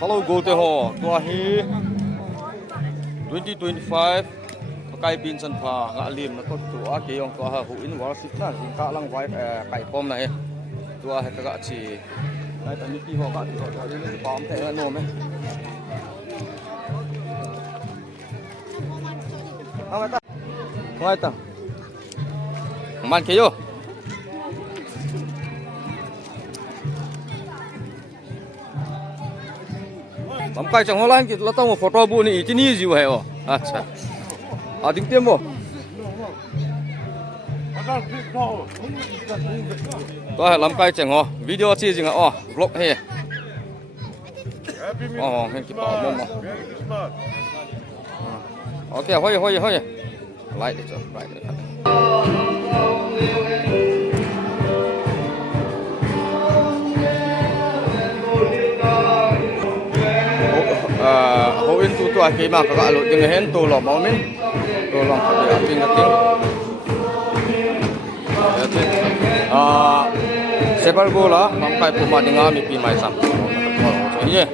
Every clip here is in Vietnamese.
Hello goal te ho tua hi 2025 kai pin san pha nga lim na to tua ke yong tua ha hu in worship na jing ka lang vai kai pom na he tua he ka chi kai ta ni pi ho ka ti ho ni pom te no me Ngai ta man ke yo làm cái chẳng hoa lan kì là tao một photo bu này chỉ ní gì vậy ô à tính tiêm vô tôi làm cái chẳng hoa video chi gì ngà ô vlog hay ô hay kịp bảo mồm mà ok thôi lại để cho lại để hậu in tu khi mà các lộ tiếng hén tu lò máu mình tu lòng phải để tiếng sebal bola mangkai puma dengan mipi mai sam ye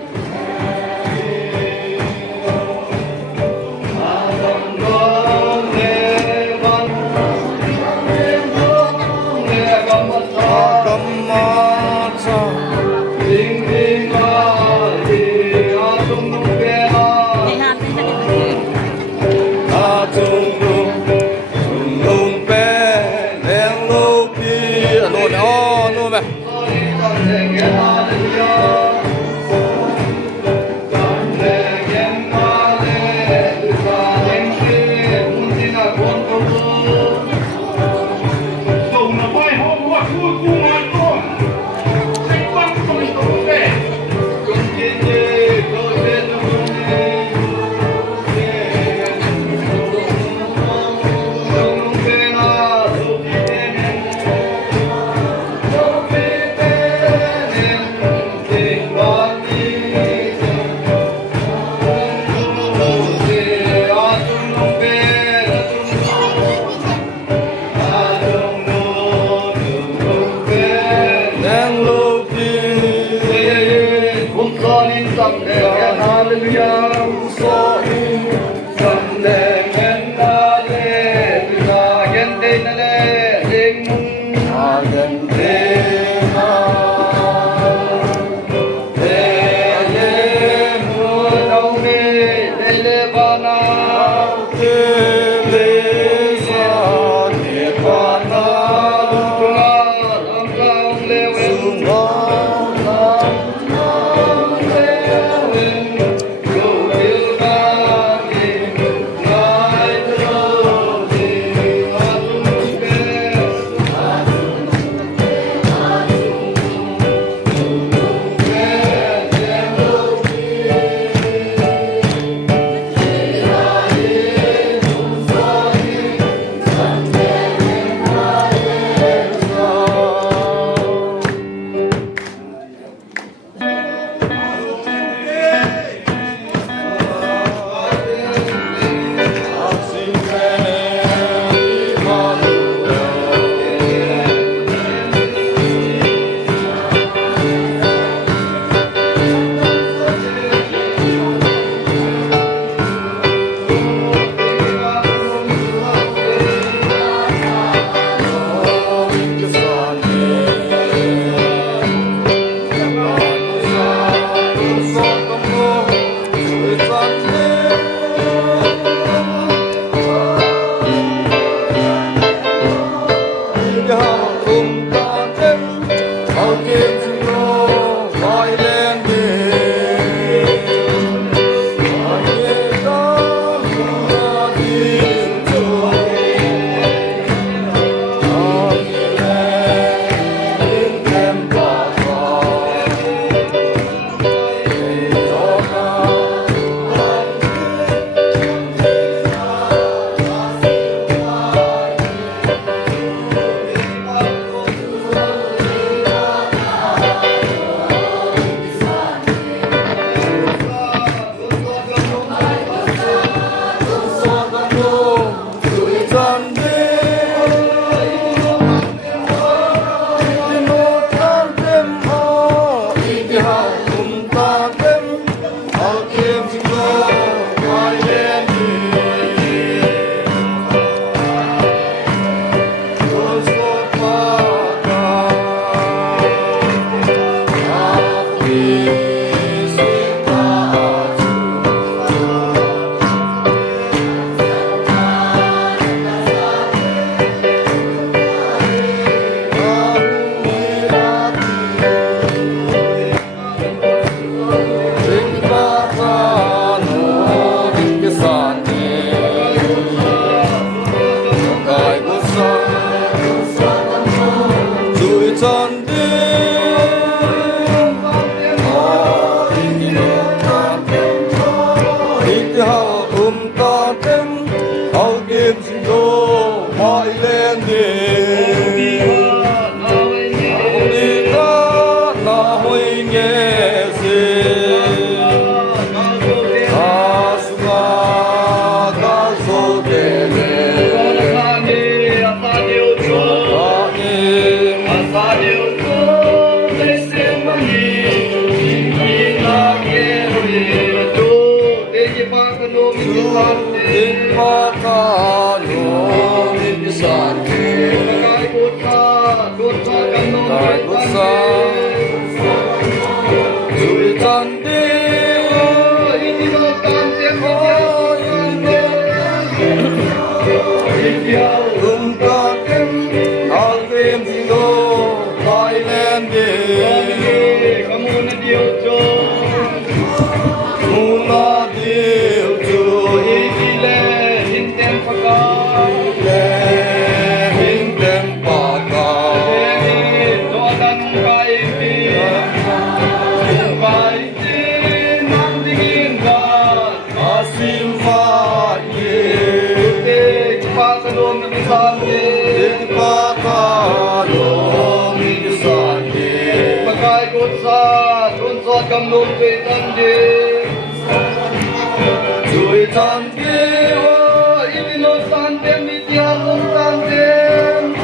cầm nôn về tân địa rồi tan kia ít nó san tem đi tia lung tan tem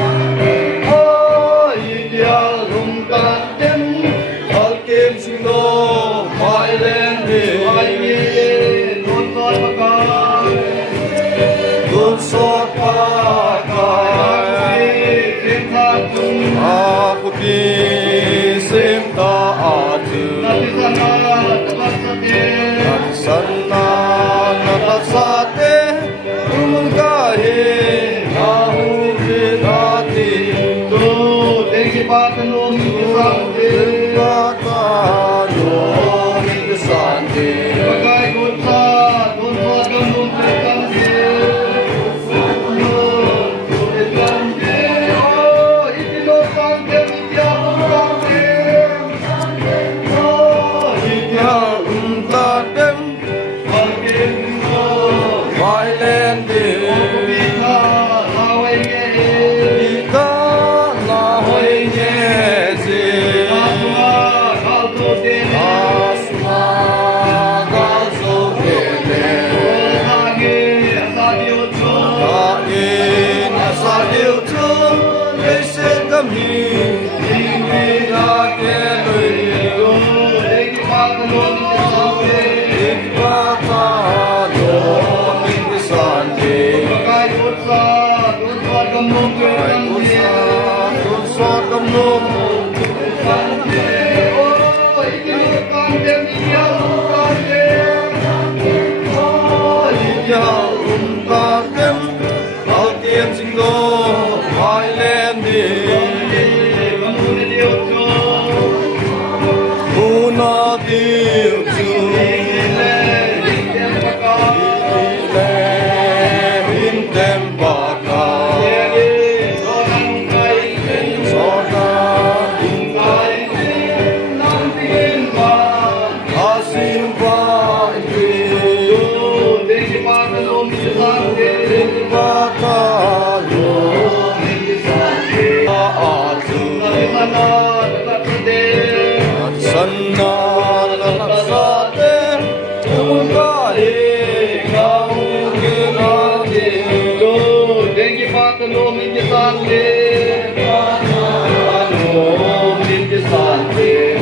ít tia lung tan tem al kem sinh đô mai lên đi mai đi nôn soi pa kai thêm tha tung aku ki sem ta atu Sanna natasate umungkahe nahudati tu tegi patan om kisante patan om kisante bagai gutsa tunwa gandum terkante itino sante vidya umkante vidya umkante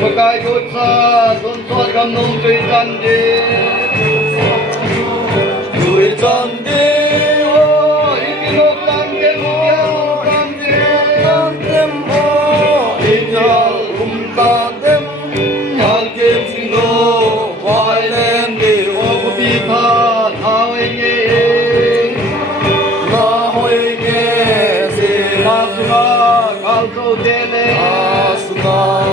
Bagai gutsa, tuntuat kamnum cuy tandi, cuy tandi, oh itino tandi, tandem, oh inyal tandem, alkem sindo, wailendi, oh kubitan, awenge, nahoenge, se nasuma, kalso dele, asuma.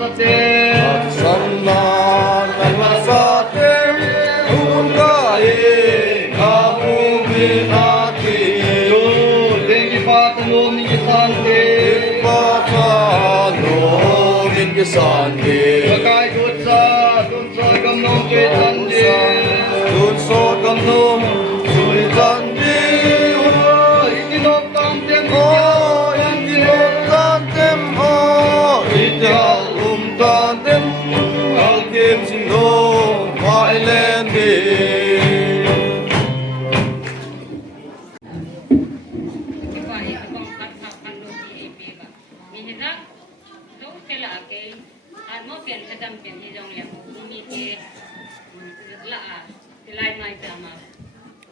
Satem Sannan Namasatem Ungae Kahumihati Dengi Patano Nikisante Patano Mingisandi Bakai Kutsa Tunsa Gamnong Ketandi Dunso Kamnum Suritandi Itinok Tantem Oh Intinok Tantem Oh Ityal Tantem Alkim Sindong Mailendi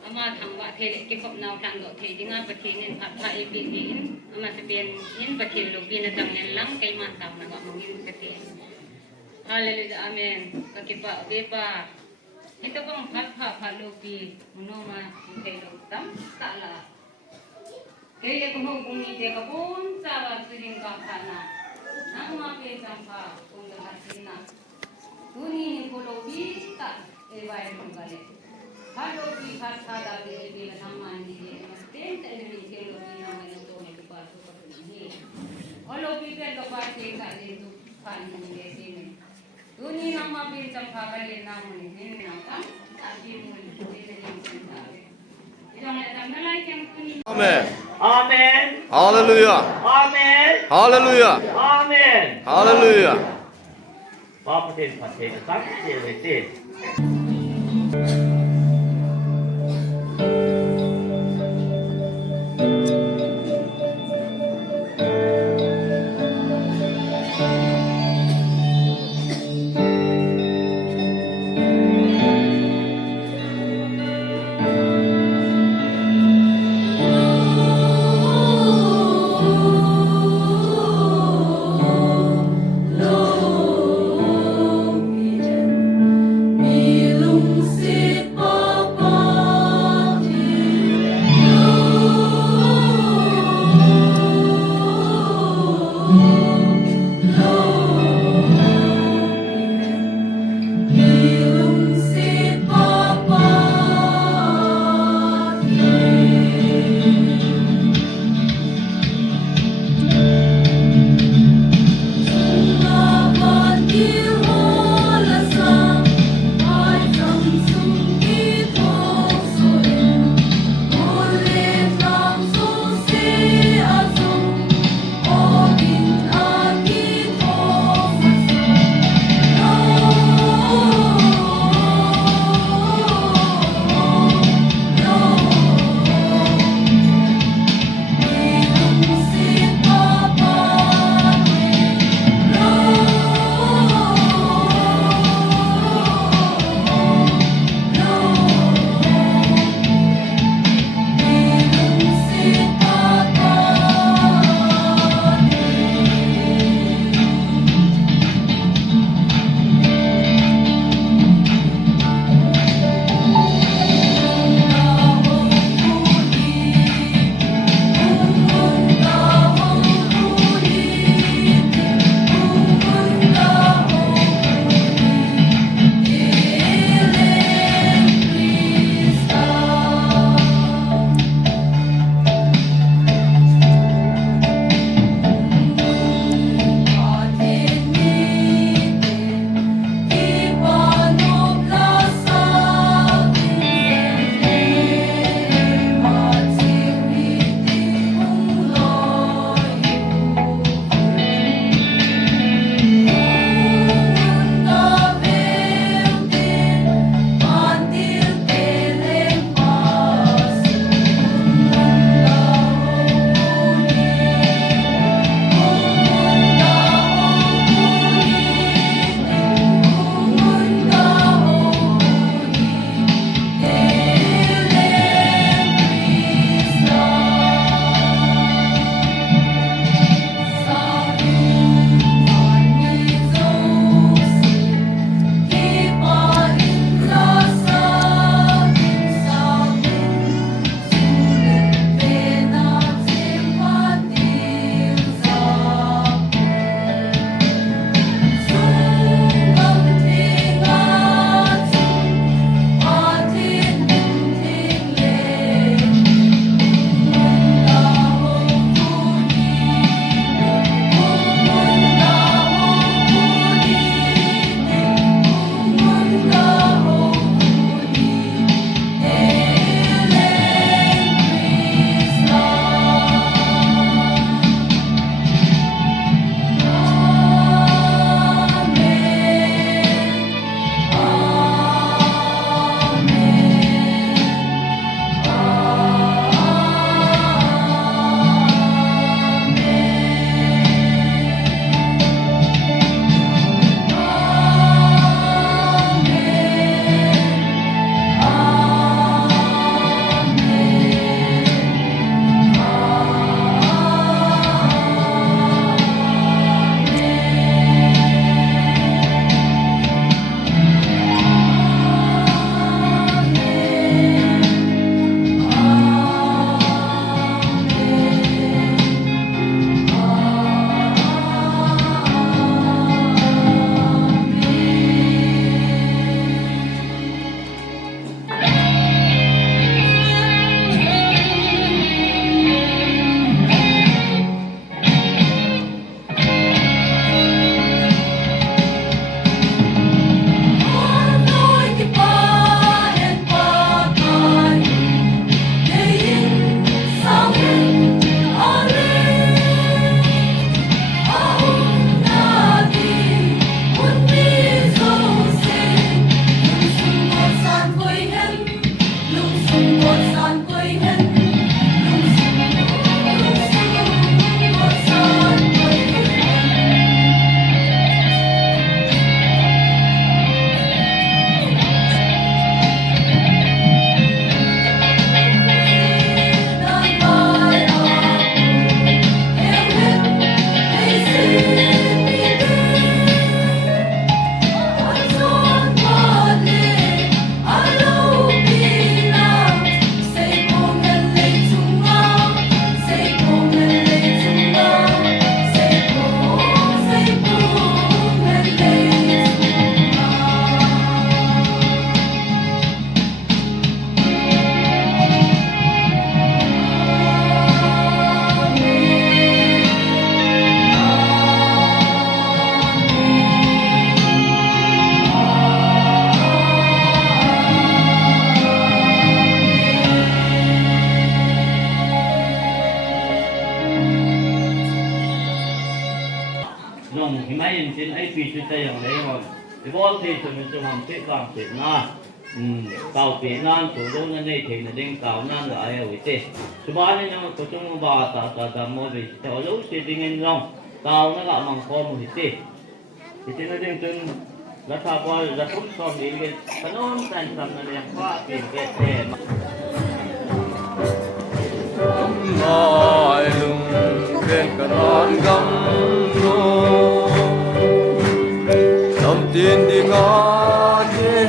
ama thangwa thele ke kop naw tan go the jinga pathin in phat pha e bi in ama se ben in pathin lo bin tang en lang kai man tam na ga mungin pathin haleluya amen ka ke pa be pa ito bang phat pha lo bi muno ma ke lo tam ta la ke ye ko kung ni te ka pun sa wa turing ka khana nang ma pe tam pha kung da hatina tuni ni ko lo bi ta e wa e ko gale Halo di kata dari nama ini, mesti terjadi keluarga nama itu ni bukan seperti ini. Halo di tempat kita itu kan di sini. Dunia nama bintang kagak nama ini nama tapi mungkin yang sendiri. Jangan ada lagi yang punya. Amen Amen. Hallelujah Amen. Hallelujah Amen. Hallelujah พระประเทศประเทศสักเจริญเจ มีลุงสิ nông thì mấy trên ấy phi chút tayอย่างไรหมดที่บอกที่จะมีจังหวะที่กลางเสร็จนะเก่าปีนั้นถูกโดนนั่นเองนะเด้งเก่านั่นแหละไอ้หัวเตะสุบ้านนี่นะก็จงมาตาโมดิแต่ว่าลูกศิษย์เงินร้องเก่านั่นแหละมังคอมุหิเตะที่นั่นเองจนรัฐบาลจะทุ่มซ้อมเองกันถนนแต่ทำนั่นเองว่าเปลี่ยนแก่แท้ nói lùng bên cả non găm nô tâm tin đi ngõ đi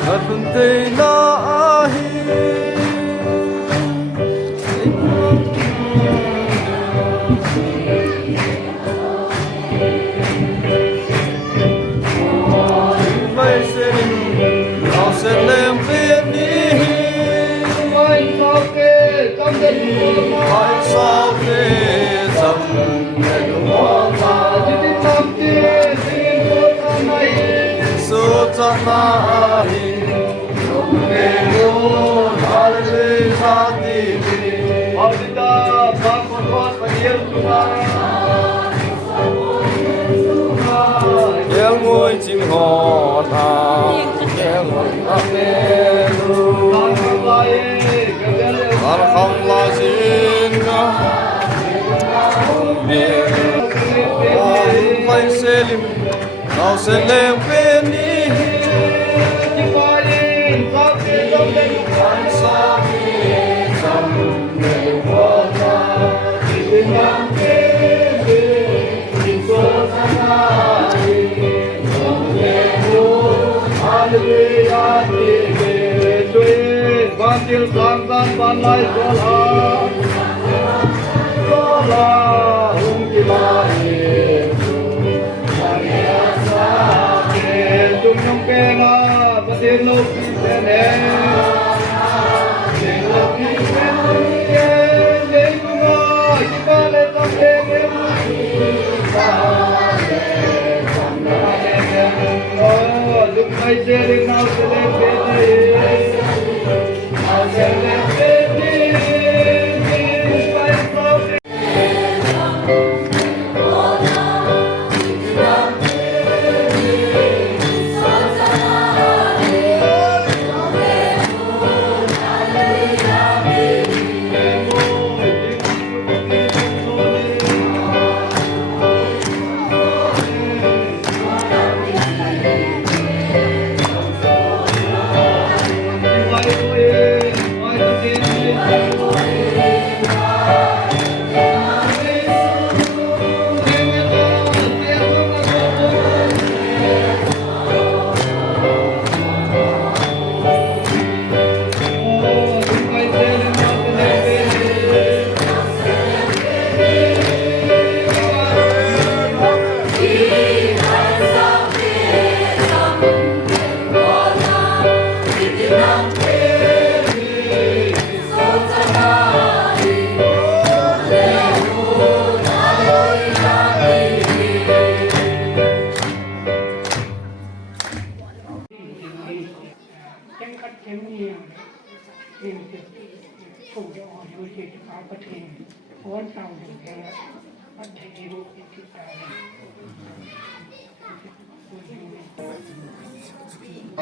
thật phương tây na hi mây sinh nào sẽ lên bên đi Hãy subscribe cho kênh Ghiền Mì Gõ hỏi sao thế dầm để không bỏ lỡ những video hấp dẫn. su cha na hi Hãy Đeo ngôi chim hò thà đeo ngôi âm mê lu Bạn không là xin Biển Ôi phải xe lim Nào sẽ lên bên đi Hãy sao khi dầm đều vô ta Til sang tan ban lai sola hung ki lai tum nhung pe na patin lo ki se ne lo ki se ne le kuma ki ka le tam le ne oh luk mai se ri na se le pe ni Hãy subscribe